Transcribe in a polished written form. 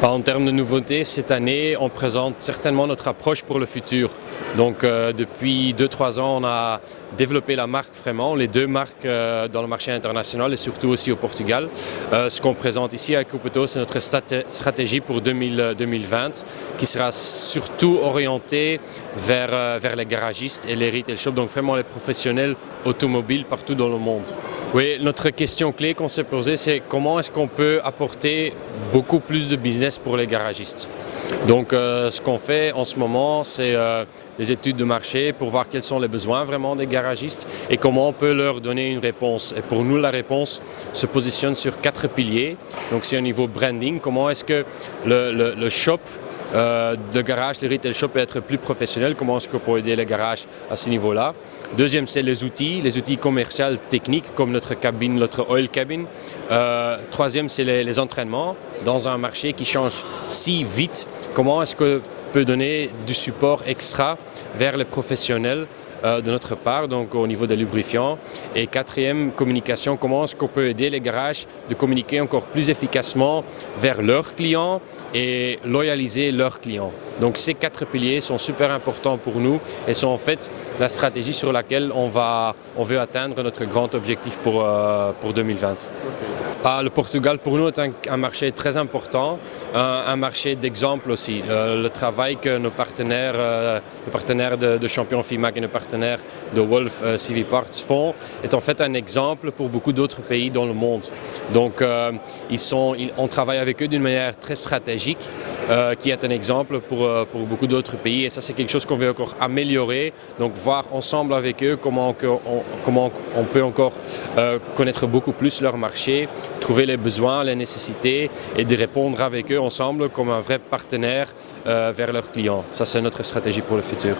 En termes de nouveautés, cette année, on présente certainement notre approche pour le futur. Donc depuis 2-3 ans, on a développé la marque vraiment, les deux marques dans le marché international et surtout aussi au Portugal. Ce qu'on présente ici à Cupeto, c'est notre stratégie pour 2020 qui sera surtout orientée vers les garagistes et les retail shops, donc vraiment les professionnels automobiles partout dans le monde. Oui, notre question clé qu'on s'est posée, c'est comment est-ce qu'on peut apporter beaucoup plus de business pour les garagistes. Donc ce qu'on fait en ce moment, c'est des études de marché pour voir quels sont les besoins vraiment des garagistes et comment on peut leur donner une réponse. Et pour nous, la réponse se positionne sur 4 piliers. Donc c'est au niveau branding, comment est-ce que le shop de garage, les retail shops peut être plus professionnel, comment est-ce qu'on peut aider les garages à ce niveau-là. Deuxième, c'est les outils commerciaux techniques comme notre cabine, notre oil cabin. Troisième, c'est les entraînements dans un marché qui change si vite. Comment est-ce qu'on peut donner du support extra vers les professionnels de notre part, donc au niveau des lubrifiants. Et quatrième, communication, comment est-ce qu'on peut aider les garages de communiquer encore plus efficacement vers leurs clients et loyaliser leurs clients. Donc ces 4 piliers sont super importants pour nous et sont en fait la stratégie sur laquelle on veut atteindre notre grand objectif pour 2020. Le Portugal pour nous est un marché très important, un marché d'exemple aussi. Le travail que nos partenaires de Champion FIMAC et nos partenaires de Wolf CV Parts font est en fait un exemple pour beaucoup d'autres pays dans le monde. Donc on travaille avec eux d'une manière très stratégique qui est un exemple pour beaucoup d'autres pays et ça c'est quelque chose qu'on veut encore améliorer. Donc voir ensemble avec eux comment on peut encore connaître beaucoup plus leur marché, trouver les besoins, les nécessités et de répondre avec eux ensemble comme un vrai partenaire vers leurs clients. Ça, c'est notre stratégie pour le futur.